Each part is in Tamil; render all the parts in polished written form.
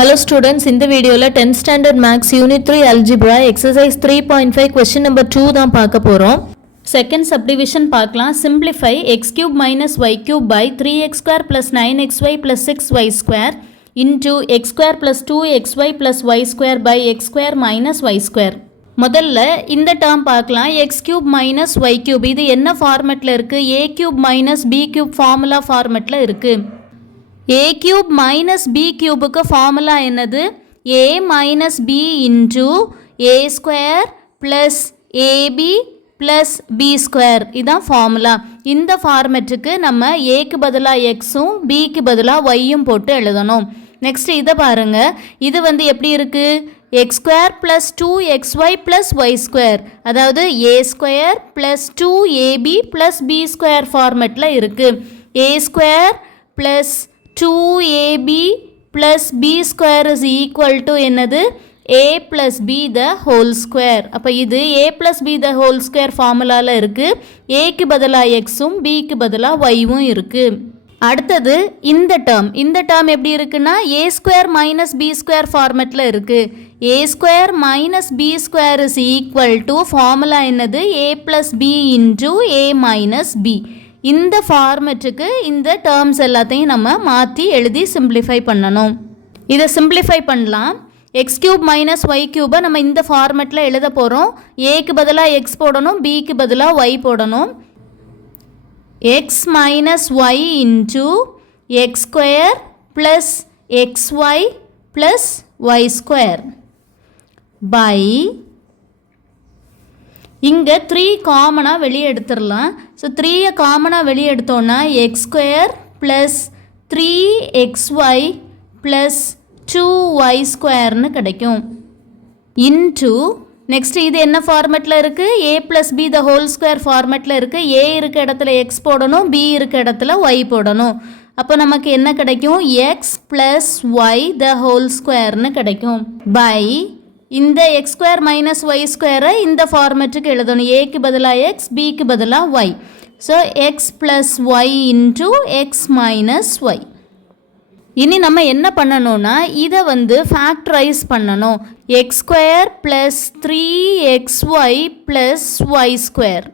Hello students, in the video 10th standard maths unit 3 algebra exercise 3.5 question number 2 தான் பார்க்க போறோம். Second subdivision பார்க்கலாம். Simplify x cube minus y cube by 3x square plus 9xy plus 6y square into x square plus 2xy plus y square by x square minus y square. முதல்ல இந்த டேர்ம் பார்க்கலாம். x cube minus y cube இது என்ன ஃபார்மட்ல இருக்கு? a cube minus b cube formula ஃபார்மட்ல இருக்கு. a cube minus b cubeக்கு ஃபார்முலா என்னது? a minus b into a square plus ab plus b square இதான் ஃபார்முலா. இந்த ஃபார்மெட்டுக்கு நம்ம aக்கு பதிலாக xும் bக்கு பதிலாக yயும் போட்டு எழுதணும். நெக்ஸ்ட் இதை பாருங்க. இது எப்படி இருக்கு? x square plus 2xy plus y square அதாவது a square plus 2ab plus b square ஃபார்மெட்டில் இருக்கு. a square plus 2ab plus b square is equal to என்னது? a plus b the whole square. அப்போ இது a plus b the whole square ஃபார்முலாவில் இருக்கு. aக்கு பதிலாக xும் bக்கு பதிலாக yவும் இருக்கு. அடுத்தது இந்த டேர்ம் எப்படி இருக்குன்னா a square minus b square ஃபார்மெட்டில் இருக்கு. a square minus b square is equal to formula என்னது? a plus b into a minus b. இந்த ஃபார்மெட்டுக்கு இந்த டேர்ம்ஸ் எல்லாத்தையும் நம்ம மாற்றி எழுதி சிம்பிளிஃபை பண்ணணும். இதை சிம்பிளிஃபை பண்ணலாம். எக்ஸ் கியூப் மைனஸ் ஒய் கியூபை நம்ம இந்த ஃபார்மெட்டில் எழுத போகிறோம். ஏக்கு பதிலாக எக்ஸ் போடணும், பிக்கு பதிலாக ஒய் போடணும். X minus y into x square plus x y plus y square by இங்கே 3 காமனாக வெளியே எடுத்துடலாம். ஸோ 3 காமனாக வெளியே எடுத்தோன்னா X square plus 3xy plus 2y ஸ்கொயர்னு கிடைக்கும். இன்ட்டு நெக்ஸ்ட் இது என்ன ஃபார்மெட்டில் இருக்குது? a plus b the whole square ஃபார்மெட்டில் இருக்குது. a இருக்க இடத்துல எக்ஸ் போடணும், b இருக்க இடத்துல y போடணும். அப்போ நமக்கு என்ன கிடைக்கும்? X plus y the whole ஸ்கொயர்னு கிடைக்கும். பை இந்த எக்ஸ் ஸ்கொயர் மைனஸ் ஒய் ஸ்கொயரை இந்த ஃபார்மெட்டுக்கு எழுதணும். ஏக்கு பதிலாக எக்ஸ், பிக்கு பதிலாக y. So x plus y into x minus y. இனி நம்ம என்ன பண்ணணும்னா இதை ஃபேக்டரைஸ் பண்ணணும். X square plus 3xy plus y square.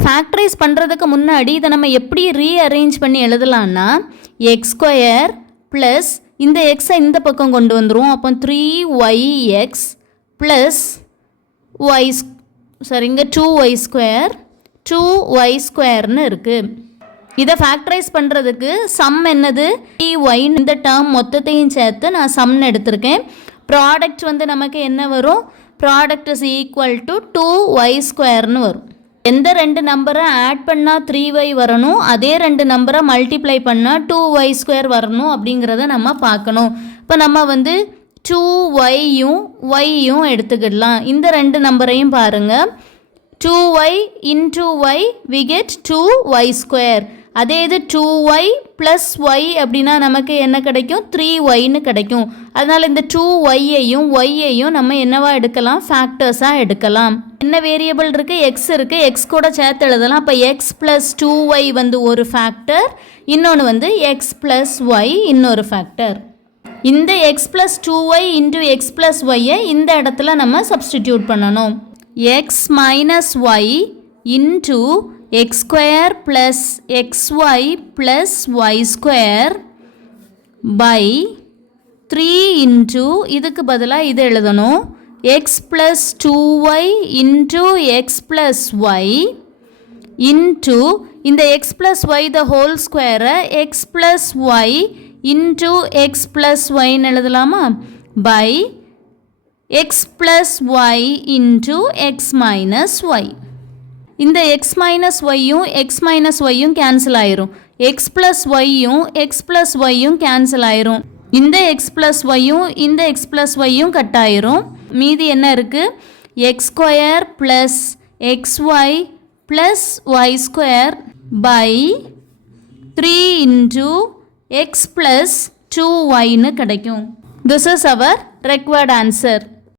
Factorize பண்ணுறதுக்கு முன்னாடி இதை நம்ம எப்படி ரீஅரேஞ்ச் பண்ணி எழுதலான்னா எக்ஸ் ஸ்கொயர் ப்ளஸ் இந்த எக்ஸை இந்த பக்கம் கொண்டு வந்துடும். அப்போ 3yx ப்ளஸ் ஒய் இங்கே 2y ஸ்கொயர் 2y ஸ்கொயர்னு இருக்குது. இதை ஃபேக்டரைஸ் பண்ணுறதுக்கு சம் என்னது? 3y இந்த டேர்ம் மொத்தத்தையும் சேர்த்து நான் சம்னு எடுத்திருக்கேன். ப்ராடக்ட் நமக்கு என்ன வரும்? Product is equal to 2y ஸ்கொயர்னு வரும். எந்த ரெண்டு நம்பரை ஆட் பண்ணால் 3y வரணும், அதே ரெண்டு நம்பரை மல்டிப்ளை பண்ணால் 2y ஸ்கொயர் வரணும் அப்படிங்கிறத நம்ம பார்க்கணும். இப்போ நம்ம 2yயும் yயும் எடுத்துக்கிடலாம். இந்த ரெண்டு நம்பரையும் பாருங்கள். 2y into y we get 2y square. அதே இது 2y ப்ளஸ் ஒய் அப்படின்னா நமக்கு என்ன கிடைக்கும்? 3yன்னு கிடைக்கும். அதனால் இந்த 2yயையும் yயையும் நம்ம என்னவா எடுக்கலாம்? ஃபேக்டர்ஸாக எடுக்கலாம். என்ன வேரியபிள் இருக்குது? எக்ஸ் இருக்குது. எக்ஸ் கூட சேர்த்து எழுதலாம். அப்போ எக்ஸ் ப்ளஸ் 2y ஒரு ஃபேக்டர், இன்னொன்று எக்ஸ் ப்ளஸ் ஒய் இன்னொரு ஃபேக்டர். இந்த x plus 2y into x plus ஒய்யை இந்த இடத்துல நம்ம சப்ஸ்டிடியூட் பண்ணணும். X minus y into x square plus x y plus y square by 3 into இதுக்கு பதிலாக இது எழுதணும். X plus 2y into x plus y into இந்த x plus y the whole ஸ்கொயரை x plus y into x plus ஒய்ன்னு எழுதலாமா? By x plus y into x minus Y. இந்த எக்ஸ் மைனஸ் ஒய்யும் எக்ஸ் மைனஸ் ஒய்யும் கேன்சல் ஆயிரும். எக்ஸ் ப்ளஸ் ஒய்யும் எக்ஸ் ப்ளஸ் ஒய்யும் கேன்சல் ஆயிரும். இந்த எக்ஸ் ப்ளஸ் ஒய்யும் இந்த எக்ஸ் ப்ளஸ் ஒய்யும் கட் ஆயிரும். மீதி என்ன இருக்குது? X square plus x y plus y square by 3 into x plus 2yன்னு கிடைக்கும். This is our required answer.